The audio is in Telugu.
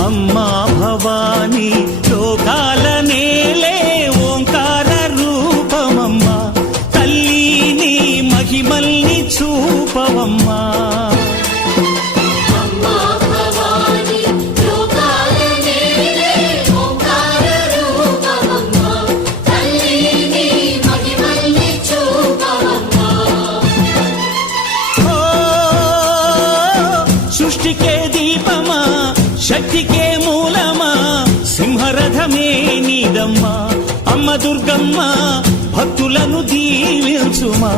అమ్మా భవానీ లోకాల నేలే ఓంకార రూపమమ్మా తల్లి మహిమల్ని చూపవమ్మా సృష్టికే దీపమా శక్తికే మూలమా సింహరథమే నీదమ్మా అమ్మ దుర్గమ్మ భక్తులను దీవించుమా